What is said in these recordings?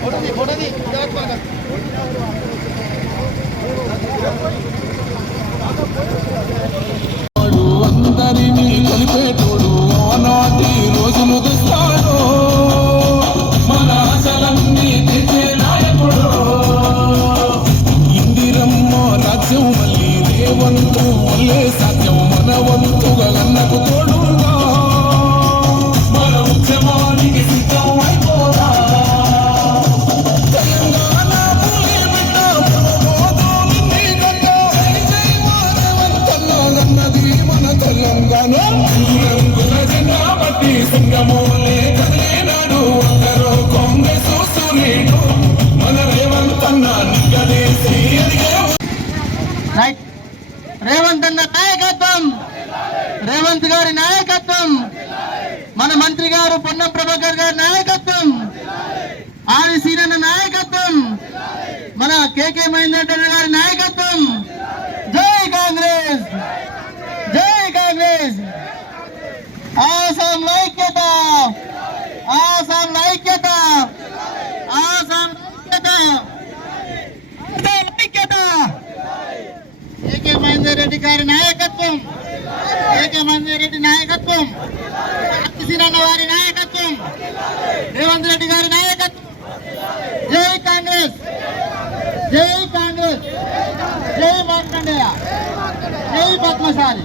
これでこれでいただきます。రైట్. రేవంత్ అన్న నాయకత్వం. రేవంత్ గారి నాయకత్వం. మన మంత్రి గారు పొన్నం ప్రభాకర్ గారి నాయకత్వం. ఆది సీనన్న నాయకత్వం. మన కేకే మహేందర్ గారి నాయకత్వం. రెడ్డి గారి నాయకత్వం. ఏకే రెడ్డి నాయకత్వం. సిరన్న వారి నాయకత్వం. రేవంత్ రెడ్డి గారి నాయకత్వం. జై కాంగ్రెస్. జై కాంగ్రెస్. జై మార్కండేయ. జై పద్మశాలి.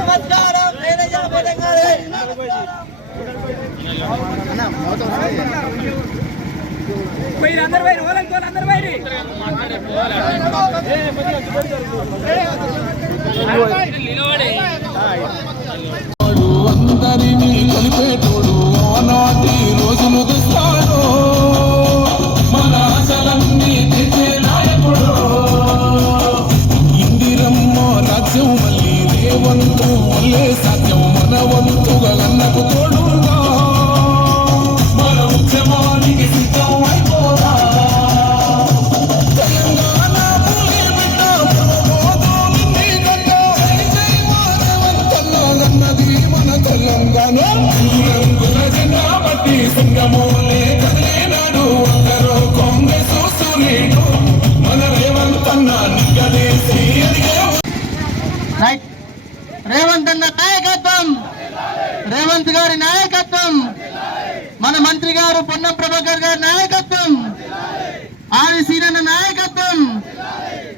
నమస్కారం అందరు పోయి అందరు అందరినీ కలిపేటోడు మన ఆశలన్నీ తెచ్చే నాయకుడు ఇందిరమ్మ రాజ్యం మళ్ళీ రేవంతు వల్లే సాధ్యం. మన వంతుగా తోడుగా రైట్. రేవంత్ అన్న నాయకత్వం. రేవంత్ గారి నాయకత్వం. మన మంత్రి గారు పొన్నం ప్రభాకర్ గారి నాయకత్వం. ఆది సీనన్న నాయకత్వం.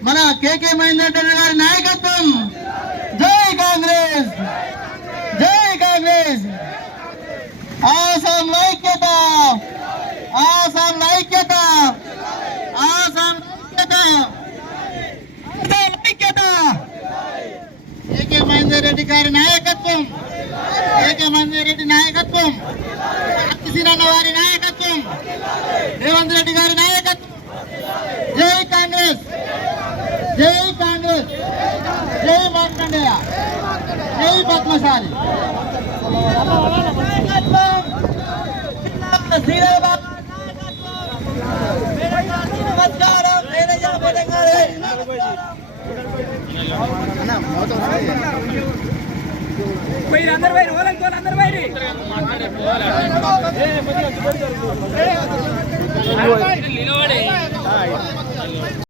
మన కేకే మహేందర్ రెడ్డి గారి నాయకత్వం. రెడ్డి గారి నాయకత్వం. ఏకమంది రెడ్డి నాయకత్వం. సిరన్న వారి నాయకత్వం. రేవంత్ రెడ్డి గారి నాయకత్వం. జై కాంగ్రెస్. జై కాంగ్రెస్. జై మార్కండేయ. జై పద్మశాలి. నమస్కారం మీరు అందరు వైరు ఓలంకి వాళ్ళు వైరు